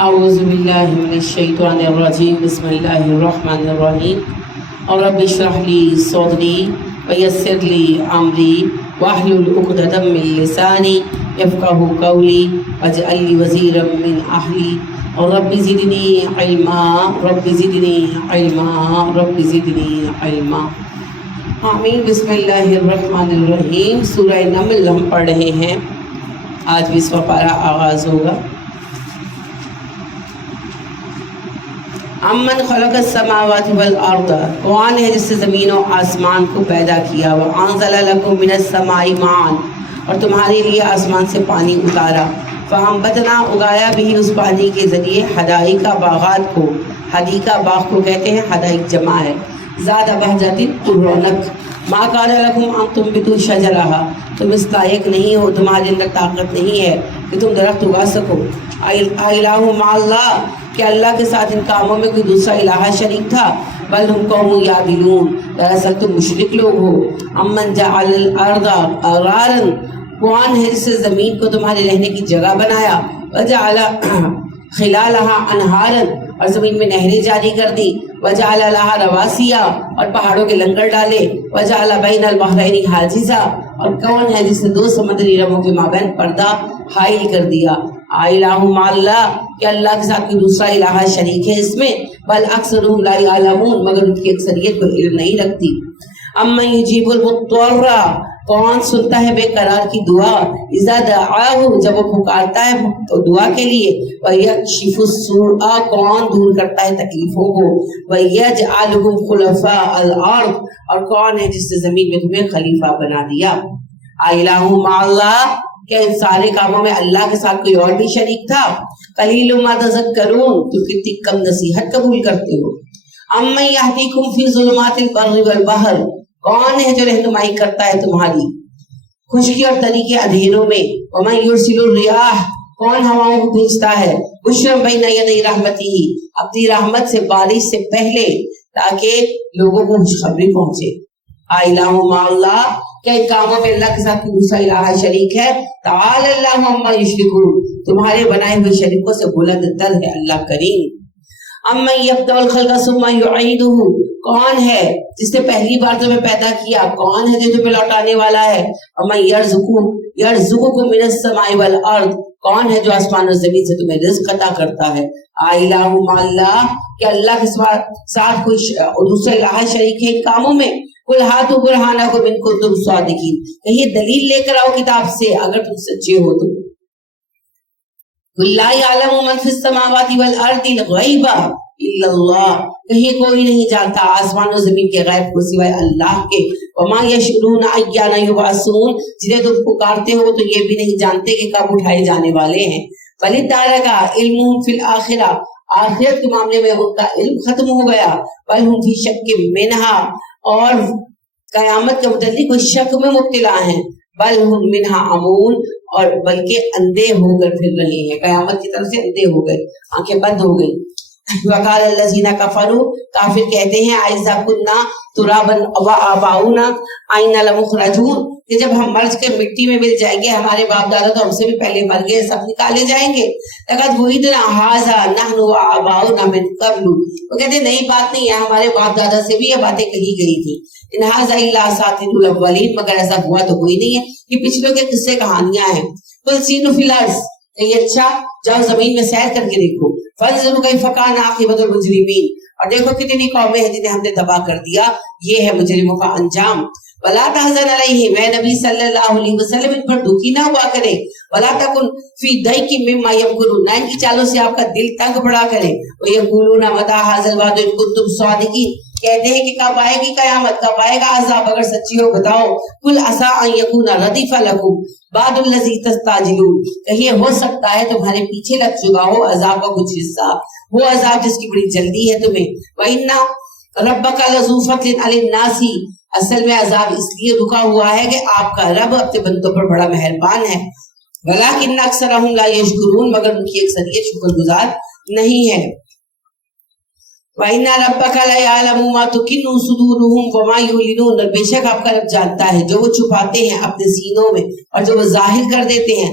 اعوذ باللہ من الشیطان الرجیم بسم اللہ الرحمن الرحیم رب اشرح لی صدری ویسر لی امری واحلل عقدۃ من لسانی یفقہوا قولی واجعل لی وزیرا من اہلی رب زدنی علما رب زدنی علما رب زدنی علما۔ آمین۔ بسم اللہ الرحمن الرحیم۔ سورہ نمل ہم پڑھ رہے ہیں، آج 20واں پارہ آغاز ہوگا۔ امن خلق السماوات والارض، کون ہے جس نے زمین و آسمان کو پیدا کیا، وانزل لکم من السماء ماء، اور تمہارے لیے آسمان سے پانی اتارا، فانبتنا، اگایا بھی اس پانی کے ذریعے حدائق باغات کو، حدیقہ باغ کو کہتے ہیں، حدائق جمع ہے، ذات بہجۃ رونق، ما کان لکم ان تنبتوا شجرہا، تم اس لائق نہیں ہو، تمہارے اندر طاقت نہیں ہے کہ تم درخت اگا سکو۔ الہ مع اللہ، کہ اللہ کے ساتھ ان کاموں میں کوئی دوسرا الہ شریک تھا، بل ہم قوم یعدلون، دراصل تم مشرک لوگ ہو۔ امن جعل الارض قرارا، کون ہے جس نے زمین کو تمہارے رہنے کی جگہ بنایا، وجعل خلالہا انہارا، اور زمین میں نہریں جاری کر دی، وجعل لہا رواسیا، اور پہاڑوں کے لنگر ڈالے، وجعل بین البحرین حاجزا، اور کون ہے جس نے دو سمندری رموں کے مابین پردہ حائل کر دیا۔ الہ مع اللہ، کہ اللہ کے ساتھ کوئی دوسرا الہ شریک ہے اس میں، بل اکثرهم لا یعلمون، مگر ان کی اکثریت کو علم نہیں رکھتی۔ امن یجیب المضطر، کون سنتا ہے بے قرار کی دعا، اذا دعاہ، جب وہ پکارتا ہے دعا کے لیے، ویکشف السوء، کون دور کرتا ہے تکلیفوں کو، ویجعلکم خلفاء الارض، اور کون ہے جس نے زمین میں تمہیں خلیفہ بنا دیا۔ الہ مع اللہ، کہ ان سارے کاموں میں اللہ کے ساتھ کوئی اور بھی شریک تھا۔ قلیل ما تذکرون، تو کتنی کم نصیحت قبول کرتے ہو۔ امن یہدیکم فی ظلمات البر والبحر، کون ہے جو رہنمائی کرتا ہے تمہاری خشکی اور تری کے اندھیروں میں۔ ومن یرسل الریاح، کون ہواؤں کو بھیجتا ہے، بشرا بین یدی رحمتہ، اپنی رحمت سے بارش سے پہلے، تاکہ لوگوں کو خوشخبری پہنچے۔ الہ مع اللہ، کیا ان کاموں میں اللہ کے ساتھ دوسرا الہ شریک ہے۔ تعالی اللہ عما یشرکون، تمہارے بنائے ہوئے شریکوں سے بلند تر ہے اللہ کریم۔ امن یبدأ الخلق ثم یعیدہ، کون ہے جس نے پہلی بار تمہیں پیدا کیا، کون ہے جو تمہیں لوٹانے والا ہے۔ امن یرزقکم من السماء والارض، کون ہے جو آسمان و زمین سے تمہیں رزق عطا کرتا ہے۔ الہ مع اللہ، کہ اللہ کے ساتھ کوئی دوسرا الہ شریک ہے ان کاموں میں۔ قل ہاتوا برہانکم ان کنتم صادقین، کہیے دلیل لے کر آؤ کتاب سے اگر تم سچے ہو تو۔ قل لا یعلم من فی السماوات والارض الغیب الا اللہ، کہیں کوئی نہیں جانتا آسمان و زمین کے غیب کو سوائے اللہ کے۔ وما یشعرون ایان یبعثون، جنہیں تم پکارتے ہو تو یہ بھی نہیں جانتے کہ کب اٹھائے جانے والے ہیں۔ بل ادارک علمہم فی الآخرہ، آخرت کے معاملے میں ان کا علم ختم ہو گیا۔ بل ہم فی شک منہا، اور قیامت کے متعلق کوئی شک میں مبتلا ہیں۔ بل ہم منہا عمون، اور بلکہ اندھے ہو کر پھر رہے ہیں، قیامت کی طرف سے اندھے ہو گئے، آنکھیں بند ہو گئی۔ وقال الذین کفروا، کافر کہتے ہیں اذا کنا ترابا وآباؤنا اینا لمخرجون، کہ جب ہم مر کے مٹی میں مل جائیں گے، ہمارے باپ دادا تو ہم سے بھی پہلے مر گئے، سب نکالے جائیں گے۔ لقد وعدنا ھذا نحن وآباؤنا من قبل، وہ کہتے ہیں نئی بات نہیں ہے، ہمارے باپ دادا سے بھی یہ باتیں کہی گئی تھی۔ ان ھذا الا اساطیر الاولین، مگر ایسا ہوا تو کوئی نہیں ہے، یہ پچھلوں کے قصے کہانیاں ہیں۔ قل سیروا فی الارض، کہ اچھا جاؤ زمین میں سیر کر کے دیکھو، فانظروا کیف کان عاقبۃ المجرمین، اور دیکھو کتنی قومیں ہیں جنہیں ہم نے تباہ کر دیا، یہ ہے مجرموں کا انجام۔ ولا تحزن علیہم، اے نبی صلی اللہ علیہ وسلم ان پر دکھی نہ ہوا کرے، ولا تکن فی ضیق مما یمکرون، نہ ان کی چالوں سے آپ کا دل تنگ پڑا کرے۔ ویقولون متی ھذا الوعد ان کنتم صادقین، کہتے ہیں کہ کب آئے گی قیامت، کب آئے گا عذاب، اگر سچی ہو بتاؤ۔ قل عسیٰ ان یکون ردف لکم بعض الذی تستعجلون، کہیے ہو سکتا ہے تمہارے پیچھے لگ چکا ہو عذاب کا کچھ حصہ، وہ عذاب جس کی بڑی جلدی ہے تمہیں۔ وَإِنَّ رَبَّكَ لَذُو فَضْلٍ عَلَى النَّاسِ، اصل میں عذاب اس لیے رکا ہوا ہے کہ آپ کا رب اپنے بندوں پر بڑا مہربان ہے۔ وَلَٰكِنَّ أَكْثَرَهُمْ لَا يَشْكُرُونَ، مگر ان کی اکثریت شکر گزار نہیں ہے۔ وَإِنَّ رَبَّكَ لَيَعْلَمُ مَا تُكِنُّ صُدُورُهُمْ وَمَا يُعْلِنُونَ، اور بے شک آپ کا رب جانتا ہے جو وہ چھپاتے ہیں اپنے سینوں میں اور جو وہ ظاہر کر دیتے ہیں۔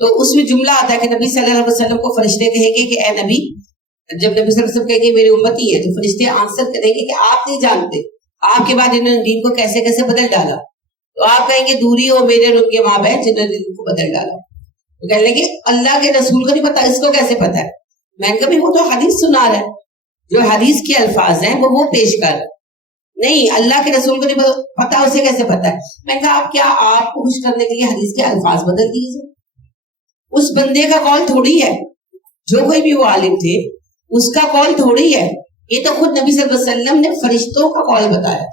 تو اس میں جملہ آتا ہے کہ نبی صلی اللہ علیہ وسلم کو فرشتے کہیں گے کہ اے نبی، جب نبی صلی اللہ علیہ وسلم کہیں گے میری امتی ہے تو فرشتے آنسر کریں گے کہ آپ نہیں جانتے آپ کے بعد انہوں نے دین کو کیسے کیسے بدل ڈالا. تو آپ کہیں گے دوری ہو میرے اور ان کے ماں بہن جنہوں نے دین کو بدل ڈالا. تو کہنے لگے اللہ کے رسول کو نہیں پتا، اس کو کیسے پتا ہے؟ میں نے کہا وہ تو حدیث سنا رہا ہے، جو حدیث کے الفاظ ہیں وہ پیش کر رہا ہے. نہیں، اللہ کے رسول کو نہیں پتا، اسے کیسے پتا ہے؟ میں نے کہا آپ کیا آپ کو خوش کرنے کے لیے حدیث کے الفاظ بدل دیجیے؟ اس بندے کا قول تھوڑی ہے، جو کوئی بھی وہ عالم تھے اس کا قول تھوڑی ہے، یہ تو خود نبی صلی اللہ علیہ وسلم نے فرشتوں کا قول بتایا.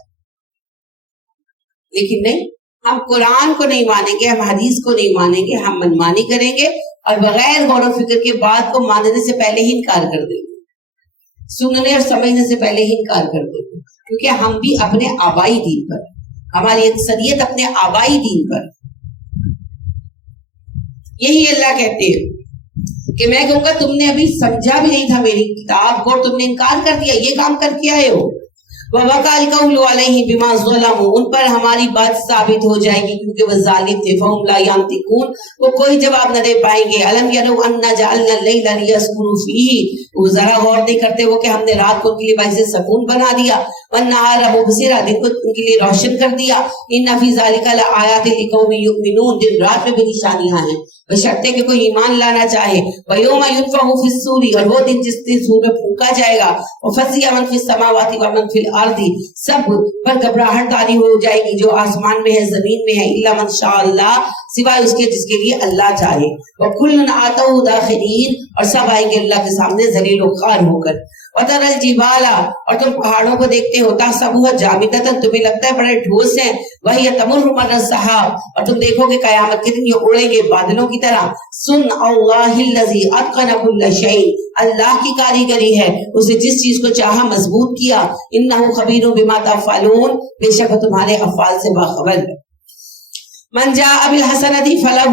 لیکن نہیں، ہم قرآن کو نہیں مانیں گے، ہم حدیث کو نہیں مانیں گے، ہم منمانی کریں گے اور بغیر غور و فکر کے بات کو ماننے سے پہلے ہی انکار کر دیں گے، سننے اور سمجھنے سے پہلے ہی انکار کر دیں گے. کیونکہ ہم بھی اپنے آبائی دین پر، ہماری اکثریت اپنے آبائی دین پر. یہی اللہ کہتے ہیں کہ میں کہوں گا تم نے ابھی سمجھا بھی نہیں تھا میری کتاب کو، تم نے انکار کر دیا، یہ کام کر کے آئے ہو. وَوَقَعَ الْقَوْلُ عَلَيْهِمْ بِمَا ظَلَمُوا، ان پر ہماری بات ثابت ہو جائے گی کیونکہ وہ ظالم تھے. فَهُمْ لَا يَنطِقُونَ، وہ کوئی جواب نہ دے پائیں گے. أَلَمْ يَرَوْا أَنَّا جَعَلْنَا اللَّيْلَ لِيَسْكُنُوا فِيهِ، وہ ذرا غور نہیں کرتے وہ کہ ہم نے رات کو ان کے لیے باعث سکون بنا دیا. وَالنَّهَارَ مُبْصِرًا، دن کو ان کے لیے روشن کر دیا. إِنَّ فِي ذَلِكَ لَآيَاتٍ لِقَوْمٍ يُؤْمِنُونَ، دن رات میں بھی نشانیاں ہیں بشرطے کہ کوئی ایمان لانا چاہے. وَيَوْمَ يُنفَخُ فِي الصُّورِ، اور وہ دن جس دن سور میں پھونکا جائے گا. وَفَزِعَ مَن فِي السَّمَاوَاتِ وَمَن فِي الْأَرْضِ، سب پر گھبراہٹ طاری ہو جائے گی جو آسمان میں ہے زمین میں ہے. الا من شاء اللہ، سوائے اس کے جس کے لیے اللہ چاہے. وَكُلٌّ آتَوْهُ دَاخِرِينَ، اور سب آئیں گے اللہ کے سامنے ذلیل و خوار ہو کر. وَتَرَى الْجِبَالَ، اور تم پہاڑوں کو دیکھتے ہو. تَحْسَبُهَا جَامِدَةً، تمہیں لگتا ہے بڑے ٹھوس ہیں. وَهِيَ تَمُرُّ مَرَّ السَّحَابِ، اور تم دیکھو گے قیامت کے دن یہ اڑیں گے بادلوں کی طرح. سُنْعَ اللَّهِ الَّذِي أَتْقَنَ كُلَّ شَيْءٍ، اللہ کی کاریگری ہے، اسے جس چیز کو چاہا مضبوط کیا. إِنَّهُ خَبِيرٌ بِمَا تَفْعَلُونَ، بے شک وہ تمہارے افعال سے باخبر ہے. من جاء بالحسنۃ فلہ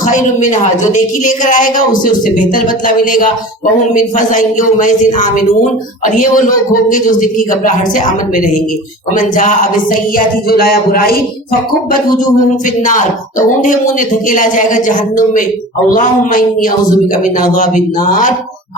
خیر منہا، جو نیکی لے کر آئے گا اسے اس سے بہتر بدلہ ملے گا. وہم من فزع یومئذ آمنون، اور یہ وہ لوگ ہوں گے جو اس دن کی گھبراہٹ سے امن میں رہیں گے. ومن جاء بالسیئۃ، جو لایا برائی، فکبت وجوہہم فی النار، تو انہیں منہ دھکیلا جائے گا جہنم میں. اللہم انی اعوذ بک من عذاب النار،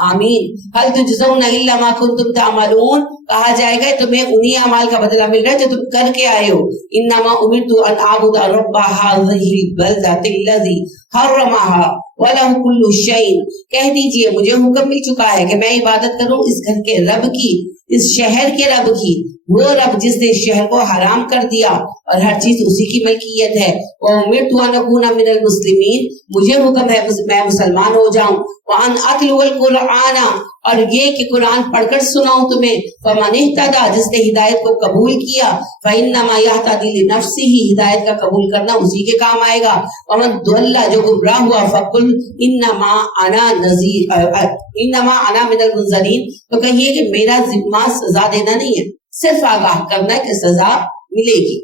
آمین. هل تجزون الا ما کنتم تعملون، کہا جائے گا تمہیں انہی اعمال کا بدلہ مل رہا ہے جو تم کر کے آئے ہو. انما امرت ان اعبد رب هذه البلدة الذي حرمها وله كل شيء، کہہ دیجئے مجھے حکم مل چکا ہے کہ میں عبادت کروں اس گھر کے رب کی، اس شہر کے رب کی، وہ رب جس نے اس شہر کو حرام کر دیا اور ہر چیز اسی کی ملکیت ہے. وَأُمِرْتُ أَنْ أَكُونَ مِنَ الْمُسْلِمِينَ، مجھے حکم ہے میں مسلمان ہو جاؤں. وَأَنْ أَتْلُوَ الْقُرْآنَ، اور یہ کہ قرآن پڑھ کر سناؤں تمہیں. فَمَنِ اهْتَدَىٰ، جس نے ہدایت کو قبول کیا. فَإِنَّمَا يَهْتَدِي لِنَفْسِهِ، ہدایت کا قبول کرنا اسی کے کام آئے گا. وَمَنْ ضَلَّ، جو گمراہ ہوا. فَقُلْ إِنَّمَا أَنَا نَذِيرٌ إِنَّمَا أَنَا مِنَ الْمُنذَرِينَ، تو کہیے کہ میرا ذمہ سزا دینا نہیں ہے، صرف آگاہ کرنا ہے کہ سزا ملے گی.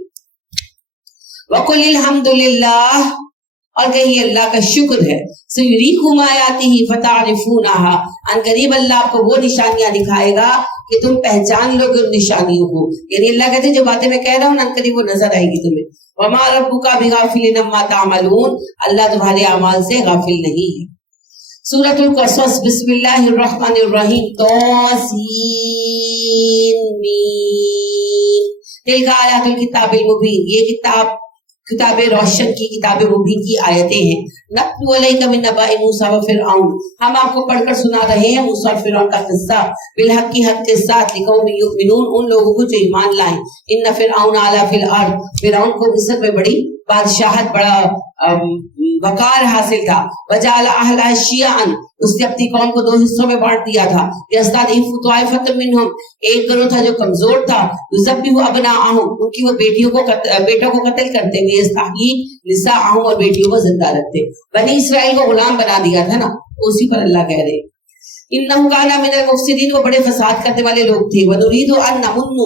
وَقُلِ الْحَمْدُ لِلَّهِ، اور کہیے اللہ کا شکر ہے. سَيُرِيكُمْ آيَاتِهِ فَتَعْرِفُونَهَا، ان قریب اللہ آپ کو وہ نشانیاں دکھائے گا کہ تم پہچان لو گے ان نشانیوں کو. یعنی اللہ کہتے ہیں جو باتیں میں کہہ رہا ہوں ان قریب وہ نظر آئے گی تمہیں. وَمَا رَبُّكَ بِغَافِلٍ عَمَّا تَعْمَلُونَ، اللہ تمہارے اعمال سے غافل نہیں ہے. سورۃ القصص، بسم اللہ الرحمن الرحیم. طاسین میم، تلک آیات الکتاب المبین، یہ کتاب روشن کی، کتاب مبین کی آیتیں ہیں. نتلو علیک من نبأ موسیٰ و فرعون، ہم آپ کو پڑھ کر سنا رہے ہیں موسیٰ اور فرعون کا قصہ. بالحق کی حق کے ساتھ، لقوم یؤمنون، ان لوگوں کو جو ایمان لائیں. ان فرعون علا فی الارض، فرعون کو مصر میں بڑی بادشاہت، بڑا وقار حاصل تھا. وجعل اہلها شیعا، اس نے اپنی قوم کو 2 حصوں میں بانٹ دیا تھا. یستضعف طائفۃ منہم، ایک گروہ تھا جو کمزور تھا. یذبح ابناءہم، ان کی وہ بیٹوں کو قتل کرتے ہوئے. یستحیی نساءہم، اور بیٹیوں کو زندہ رکھتے. بنی اسرائیل کو غلام بنا دیا تھا نا، اسی پر اللہ کہہ رہے انہم کان من المفسدین، وہ بڑے فساد کرنے والے لوگ تھے. ونريد ان نمن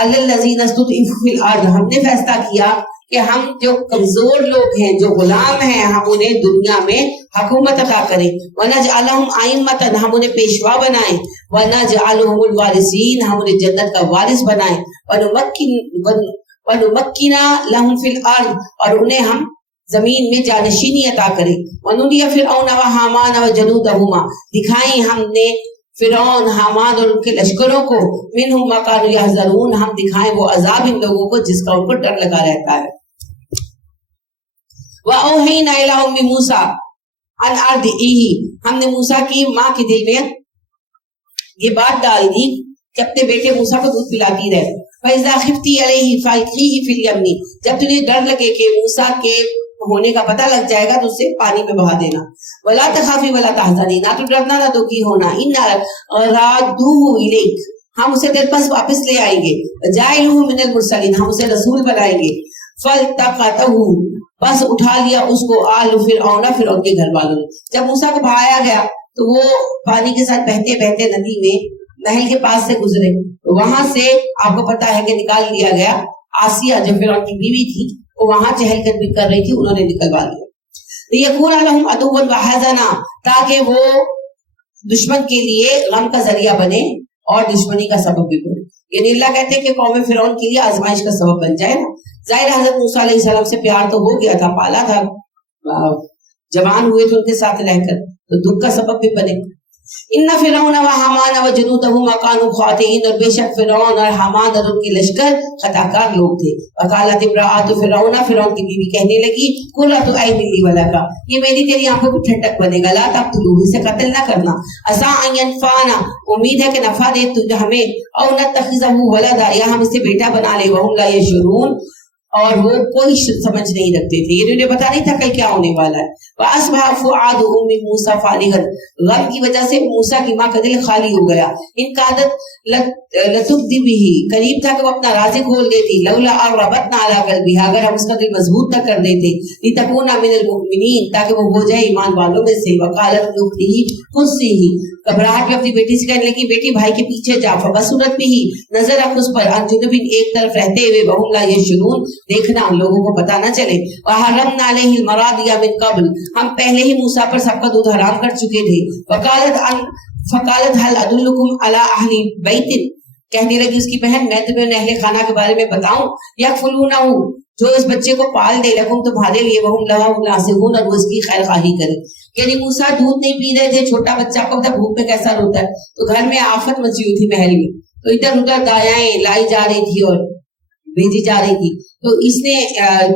علی الذین استضعفوا فی الارض، ہم نے فیصلہ کیا کہ ہم جو کمزور لوگ ہیں، جو غلام ہیں، ہم انہیں دنیا میں حکومت عطا کریں. وَنَجْعَلَهُمْ أَئِمَّةً، ہم انہیں پیشوا بنائیں. وَنَجْعَلُهُمُ الْوَارِثِينَ، ہم انہیں جنت کا وارث بنائیں. وَنُمَكِّنَ لَهُمْ فِي الْأَرْضِ، اور انہیں ہم زمین میں جانشینی عطا کرے. وَنُرِيَ فِرْعَوْنَ وَحَامَانَ وَجَنُودَهُمَا دکھائیں ہم نے فرعون حامان اور ان کے لشکروں کو منہم ما کانوا یحذرون ہم دکھائیں وہ عذاب ان لوگوں کو جس کا ان کو ڈر لگا رہتا ہے. وَأَوْحَيْنَا إِلَىٰ أُمِّ مُوسَىٰ أَنْ أَرْضِعِيهِ ہم نے موسیٰ کی ماں کے دل میں یہ بات ڈال دی کہ اپنے بیٹے موسیٰ کو دودھ پلاتی رہے. فَإِذَا خِفْتِ عَلَيْهِ فَأَلْقِيهِ فِي الْيَمِّ جب تجھے ڈر لگے کہ موسیٰ کے ہونے کا پتہ لگ جائے گا تو اسے پانی میں بہا دینا. وَلَا تَخَافِي وَلَا تَحْزَنِي نہ تو ڈرنا نہ دکھی ہونا. إِنَّا رَادُّوهُ إِلَيْكَ ہم اسے تیرے پاس واپس لے آئیں گے. وَجَاعِلُوهُ مِنَ الْمُرْسَلِينَ ہم اسے رسول بنائیں گے. فَالْتَقَطَهُ بس اٹھا لیا اس کو آل فرعون فرعون کے گھر والوں نے. جب موسیٰ کو بہایا گیا تو وہ پانی کے ساتھ بہتے بہتے ندی میں نہر کے پاس سے گزرے. وہاں سے آپ کو پتا ہے کہ نکال لیا گیا. آسیہ جو فرعون کی بیوی تھی وہ وہاں چہل قدمی کر رہی تھی, انہوں نے نکلوا لیا. لِيَكُونَ لَهُمْ عَدُوًّا وَحَزَنًا تاکہ وہ دشمن کے لیے غم کا ذریعہ بنے اور دشمنی کا سبب بھی بنے. یعنی اللہ کہتے ہیں کہ قوم فرعون کے لیے آزمائش کا سبب بن جائے نا. ظاہر حضرت موسیٰ علیہ السلام سے پیار تو ہو گیا تھا, پالا تھا, جوان ہوئے تھے ان کے ساتھ رہ کر, تو دکھ کا سبب بھی بنے. ان فرعون و حامان و جنودهما كانوا خاطئین اور بے شک فرعون اور حامان اور ان کے لشکر خطا کار لوگ تھے. وقالت امرأۃ فرعون فرعون کی بیوی کہنے لگی قرۃ عین لی ولک یہ میری تیری آنکھوں کی ٹھنڈک بنے گا. لا تقتلوه اسے قتل نہ کرنا. عسى ان ينفعنا امید ہے کہ نفع دے تجھے ہمیں. او نتخذه ولدا یا ہم اسے بیٹا بنا لے. وهم لا يشعرون اور وہ کوئی سمجھ نہیں رکھتے تھے, یہ انہیں پتا نہیں تھا کل کیا ہونے والا ہے. وَأَصْبَحَ فُؤَادُ أُمِّ مُوسَىٰ فَارِغًا غم کی وجہ سے موسیٰ کی ماں کا دل خالی ہو گیا. ان کا عادت لتبدی بہ قریب تھا کہ وہ اپنا راز کھول دیتی. لولا ربطنا علی قلبها اگر ہم اس کا دل مضبوط نہ کر دیتے. لتکون من المؤمنین تاکہ وہ ہو جائے ایمان والوں میں سے. وقالت لأختہ قصیہ گھبراہٹ میں اپنی بیٹی سے کہنے لگی بیٹی بھائی کے پیچھے جا. فبصرت بہ نظر رکھ اس پر. عن جنب ایک طرف رہتے ہوئے. وهم لا يشعرون دیکھنا ان لوگوں کو پتا نہ چلے. وحرمنا علیہ المراضع من قبل ہم پہلے ہی موسیٰ پر سب کا دودھ حرام کر چکے تھے. فقالت هل ادلکم علی اہل بیت کہنے لگی اس کی بہن میں تمہیں اہل خانہ کے بارے میں بتاؤں. یکفلونہ جو اس بچے کو پال دے لکم تمہارے لیے. وہم لہ ناصحون اور وہ اس کی خیر خواہی کرے. یعنی موسیٰ دودھ نہیں پی رہے تھے, چھوٹا بچہ کو پتہ بھوک میں کیسا روتا ہے, تو گھر میں آفت مچی ہوئی تھی محل میں, تو ادھر ادھر دایائیں لائی جا رہی تھی اور بھیجی جا رہی تھی. تو اس نے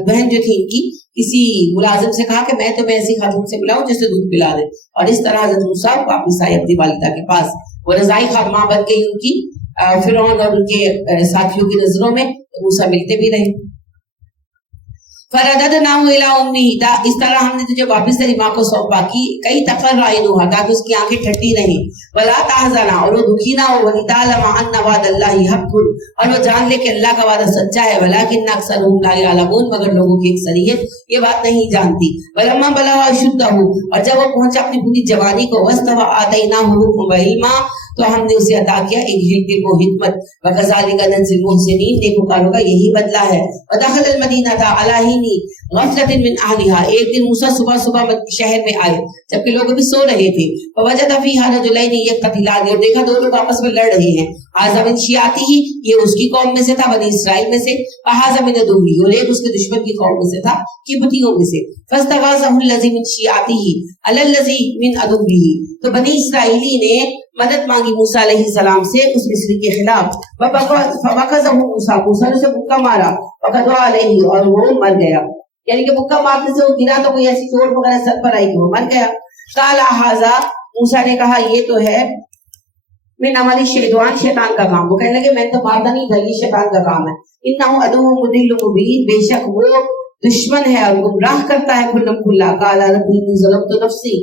بہن جو تھی ان کی کسی ملازم سے کہا کہ میں تمہیں ایسی خاتون سے ملاؤں جسے دودھ پلا دے. اور اس طرح حضرت موسیٰ واپس آئے اپنی والدہ کے پاس. وہ رضائی خادمہ بن گئی ان کی فرعون اور ان کے ساتھیوں کی نظروں میں. موسیٰ ملتے بھی رہے. فرددناہ الی امہ اس طرح ہم نے تجھے واپس تیری ماں کو سونپا کی. کئی تقر عینھا تاکہ اس کی آنکھیں ٹھنڈی رہیں. ولا تحزن اور وہ دکھی نہ ہو. ولتعلم ان وعد اللہ حق اور وہ جان لے کہ اللہ کا وعدہ سچا ہے. ولکن اکثرهم لا يعلمون مگر لوگوں کی اکثریت یہ بات نہیں جانتی. ولما بلغ اشدہ اور جب وہ پہنچا اپنی پوری جوانی کو. واستوى آتیناہ حکما وعلما تو ہم نے اسے عطا کیا ایک علم و حکمت. وکذالک نجزی المحسنین نیکوکاروں کا یہی بدلہ ہے. ودخل المدینہ علی حین غفلۃ من اہلها ایک دن موسیٰ صبح صبح شہر میں آئے جبکہ لوگ ابھی سو رہے تھے. فوجد فیہا رجلین یقتتلان اور دیکھا دو لوگ آپس میں لڑ رہے ہیں. ھذا من شیعته یہ اس کی قوم میں سے تھا بنی اسرائیل میں سے. وھذا من عدوہ اور ایک اس کے دشمن کی قوم میں سے تھا قبطیوں میں سے. فاستغاثہ الذی من شیعته علی الذی من عدوہ تو بنی اسرائیلی نے مدد مانگی موسیٰ علیہ السلام سے اس مصری کے خلاف. فوقظہ موسیٰ موسیٰ نے اسے مکہ مارا. وقضى علیہ اور وہ مر گیا. یعنی کہ مکہ مارنے سے وہ گرا تو کوئی ایسی چوٹ وغیرہ سر پر آئی کہ وہ مر گیا. قال ھذا موسیٰ نے کہا یہ تو ہے من عمل الشیطان شیطان کا کام. وہ کہنے لگے میں تو مارتا نہیں تھا, یہ شیطان کا کام ہے. انہ عدو مضل مبین بے شک وہ دشمن ہے اور گمراہ کرتا ہے کھلم کھلا. قال ربی ظلمت نفسی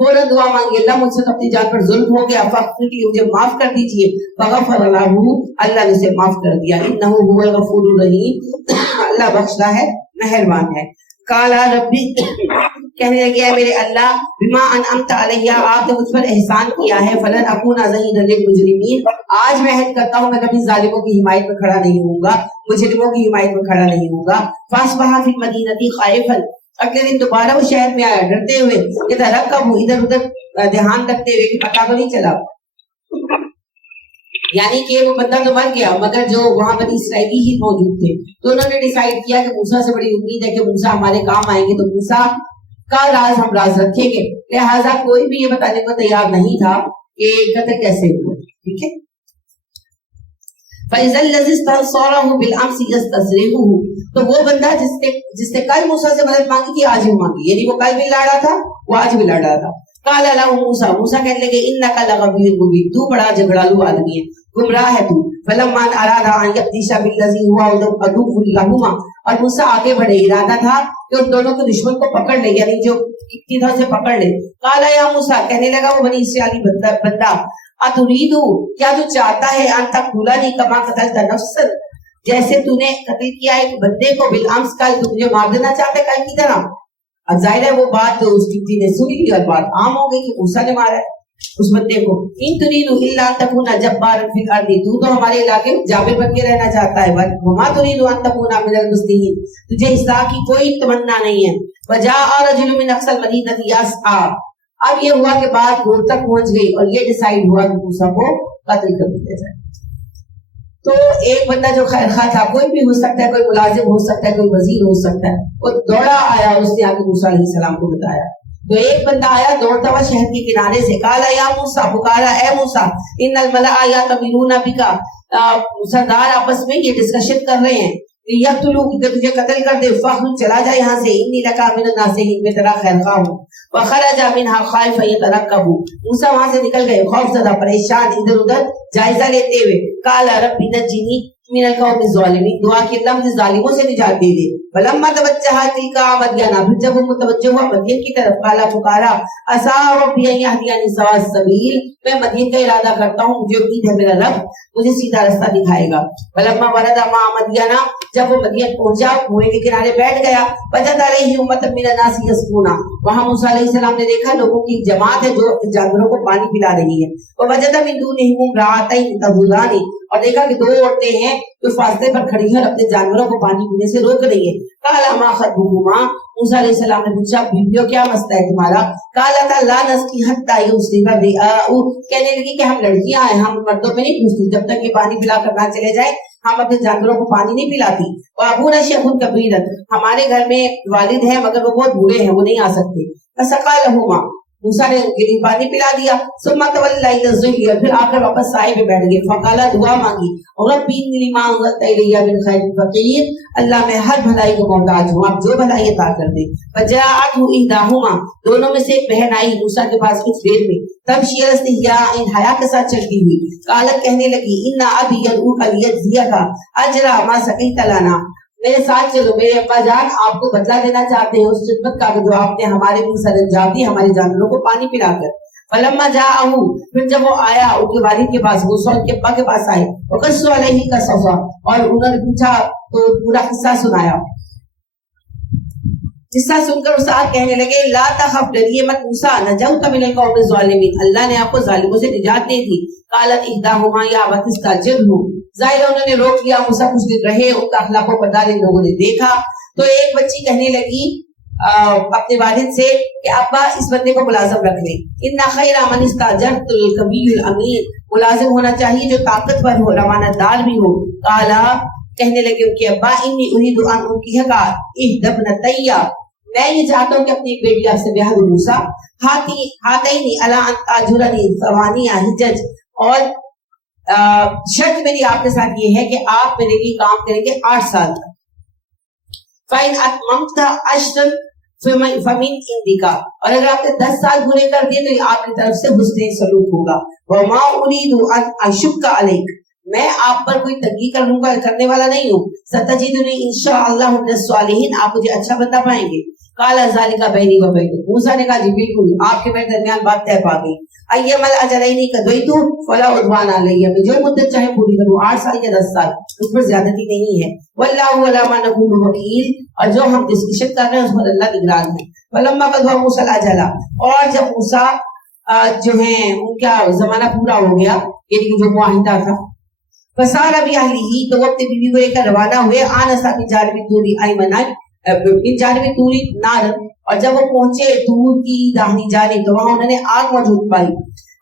فوراً دعا مانگی اللہ مجھ سے اپنی جان پر ظلم ہو گیا. فاغفر لی مجھے معاف کر دیجئے. فغفر لہ اللہ نے اسے معاف کر دیا. انہ هو الغفور الرحیم اللہ بخشنا ہے مہربان ہے. قال ربی کہنے لگے اے میرے اللہ بما انعمت علیہ آپ نے مجھ پر احسان کیا ہے. فلن اکون ظہیرا للمجرمین آج میں عہد کرتا ہوں میں کبھی ظالموں کی حمایت میں کھڑا نہیں ہوں گا, مجرموں کی حمایت میں کھڑا نہیں ہوں گا. فاصبح فی المدینہ خائفا اگلے دن دوبارہ وہ شہر میں آیا ڈرتے ہوئے. ادھر ادھر دھیان رکھتے ہوئے کہ پتہ تو نہیں چلا. یعنی کہ وہ بندہ تو مر گیا مگر جو وہاں بنی اسرائیلی ہی موجود تھے تو انہوں نے ڈیسائیڈ کیا کہ موسیٰ سے بڑی امید ہے کہ موسیٰ ہمارے کام آئیں گے تو موسیٰ کا راز ہم راز رکھیں گے. لہٰذا کوئی بھی یہ بتانے کو تیار نہیں تھا کہ قتل کیسے ہوا. ٹھیک ہے. فَإِذَا الَّذِي اسْتَنصَرَهُ بِالْأَمْسِ يَسْتَصْرِخُهُ تو وہ بندہ جس نے کل موسیٰ سے مدد مانگی تھی آج بھی مانگی, یعنی وہ کل بھی لڑ رہا تھا وہ آج بھی لڑ رہا تھا. قَالَ لَهُ مُوسَىٰ موسیٰ کہنے لگے إِنَّكَ لَغَوِيٌّ مُبِينٌ تو بڑا جھگڑالو آدمی ہے, گمراہ ہے تو. فَلَمَّا أَرَادَ أَن يَبْطِشَ بِالَّذِي هُوَ عَدُوٌّ لَهُمَا اور موسیٰ آگے بڑھے, ارادہ تھا کہ ان دونوں کے دشمن کو پکڑ لے, یعنی جو کتنی تھا اسے پکڑ لے. قَالَ يَا مُوسَىٰ کہنے لگا وہ بنی اسرائیلی بندہ أَتُرِيدُ کیا تو چاہتا ہے أَن تَقْتُلَنِي كَمَا قَتَلْتَ نَفْسًا جیسے تو نے قتل کیا ایک بندے کو بالامس کل, تو مجھے مار دینا چاہتا ہے کل کی طرح. اب ظاہر ہے وہ بات تو اس کی نے سنی لی اور بات عام ہو گئی کہ موسیٰ نے مارا ہے اس بندے کو. ان تريد الا ان تكون جبارا في الارض تو ہمارے علاقے میں جابر بن کے رہنا چاہتا ہے. وما تريد ان تكون من المصلحين تجھے اصلاح کی کوئی تمنا نہیں ہے. وجاء رجل من اقصى المدينه يسعى اب یہ ہوا کہ بات گور تک پہنچ گئی اور یہ ڈیسائیڈ ہوا کہ موسیٰ کو قتل کر دیا جائے. تو ایک بندہ جو خیر خواہ تھا, کوئی بھی ہو سکتا ہے, کوئی ملازم ہو سکتا ہے, کوئی وزیر ہو سکتا ہے, وہ دوڑا آیا, اس نے آگے موسیٰ علیہ السلام کو بتایا. تو ایک بندہ آیا دوڑتا ہوا شہر کے کنارے سے, قالا یا موسیٰ پکارا اے موسیٰ ان الملأ یأتمرون بک سردار آپس میں یہ ڈسکشن کر رہے ہیں یقتلوک کہ تجھے قتل کر دے, فخرج چلا جا یہاں سے, انی لک من الناصحین میں تیرا خیر خواہ ہوں. وخرج منها خائفا يترقب موسیٰ وہاں سے نکل گئے خوف زدہ پریشان ادھر ادھر جائزہ لیتے ہوئے. قال رب نجنی من القوم الظالمین دعا کی اللہ مجھے ظالموں سے نجات دے دے. فلما توجہ تلک مدین پھر جب وہ متوجہ ہوا مدین کی طرف قالا پکارا عسى ربی ان یهدینی سواء السبیل میں مدین کا ارادہ کرتا ہوں مجھے امید ہے میرا رب مجھے سیدھا رستہ دکھائے گا. فلما ورد مع مدین جب وہ مدین پہنچا کنویں کے کنارے بیٹھ گیا وجد علیہ امۃ من الناس یسقون وہاں موسیٰ علیہ السلام نے دیکھا لوگوں کی جماعت ہے جو جانوروں کو پانی پلا رہی ہے. ووجد من دونہم امرأتین تذودان اور دیکھا کہ دو عورتیں ہیں جو فاصلے پر کھڑی ہیں اور اپنے جانوروں کو پانی پینے سے روک رہی ہے. قالا ما خطبکما موسیٰ علیہ السلام نے پوچھا بیویوں کیا مسئلہ ہے تمہارا. قالتا لا نسقی حتی یصدر الرعاء کہنے لگی کہ ہم لڑکیاں ہیں ہم مردوں پہ نہیں پوچھتی جب تک یہ پانی پلا کر نہ چلے جائیں ہم اپنے جانوروں کو پانی نہیں پلاتی. وابونا شیخ کبیر ہمارے گھر میں والد ہیں مگر وہ بہت بوڑھے ہیں وہ نہیں آ سکتے. فسقا لہما موسیٰ نے پانی پلا دیا. ثم تولى الى الظل پھر آ کر واپس سائے پہ بیٹھ گئے. فقال دعا مانگی ربی انی لما انزلت الی من خیر فقیر اللہ میں ہر بھلائی کو محتاج ہوں آپ جو بھلائی عطا کر دے. فجاءته احداهما دونوں میں سے ایک بہن آئی موسیٰ کے پاس کچھ دیر میں تمشی علی استحیاء حیا کے ساتھ چلتی ہوئی. قالت کہنے لگی ان ابی يدعوك ليجزيك اجر ما سقيت لنا میرے ساتھ چلو میرے ابا جان آپ کو بدلہ دینا چاہتے ہیں اس خدمت کا جو آپ نے ہمارے بھی سر انجام دی ہمارے جانوروں کو پانی پلا کر. فلما جاءه پھر جب وہ آیا ان کے والد کے پاس موسیٰ ان کے ابا کے پاس آئے وقصوا علیہ قصصا اور انہوں نے پوچھا تو پورا قصہ سنایا. قصہ سن کر استاد کہنے لگے لا تخف ڈریے مت موسیٰ نجوت من القوم الظالمین اللہ نے آپ کو ظالموں سے نجات دے دی. قالت احداهما یا ابت استاجره ظاہر انہوں نے روک لیا موسیٰ کچھ دن رہے ان کا اخلاق و پردار ان لوگوں نے دیکھا. تو ایک بچی کہنے لگی اپنے والد سے کہ ابا اس بندے کو ملازم رکھ لیں. ان خیر من استاجرت القوی الامین ملازم ہونا چاہیے جو طاقتور ہو امانت دار بھی ہو. قالا کہنے لگے ان کے ابا انی اريد ان انکحک احدى ابنتی میں یہ چاہتا ہوں کہ اپنی ایک بیٹی آپ سے بیاہ دوں. موسیٰ ہاتینی علی ان تاجرنی ثمانیہ حجج اور شرط میری آپ کے ساتھ یہ ہے کہ آپ میرے لیے کام کریں گے 8 سال تک. فَإِنْ أَتْمَمْتَ عَشْرًا فَمِنْ عِنْدِكَ اور اگر آپ نے 10 سال پورے کر دیے تو آپ کی طرف سے حسن سلوک ہوگا. وَمَا أُرِيدُ أَنْ أَشُقَّ عَلَيْكَ میں آپ پر کوئی تنگی کرنے والا نہیں ہوں. سَتَجِدُنِي إِنْ شَاءَ اللَّهُ مِنَ الصَّالِحِينَ آپ مجھے اچھا بندہ پائیں گے. قَالَ ذَلِكَ بَيْنِي وَبَيْنَكَ موسیٰ نے کہا جی بالکل آپ کے میرے درمیان بات طے پا گئی. ایم الاجلین قضیت فلا عدوان علی میں جو مدت چاہے پوری کروں 8 سال یا 10 سال اس پر زیادتی نہیں ہے. واللہ علی ما نقول وکیل اور جو ہم ڈسکشن کر رہے ہیں اس پر اللہ نگران ہے. فلما قضى موسیٰ الاجل اور جب موسیٰ جو ہیں ان کا زمانہ پورا ہو گیا یعنی جو معاہدہ تھا فسار باہلہ تو وہ اپنی بیوی کو لے کر روانہ ہوئے. آنسا کی جانب توری ایمنا ان جانب توری نار اور جب وہ پہنچے دور کی داہنی جانب تو وہاں انہوں نے آگ موجود پائی.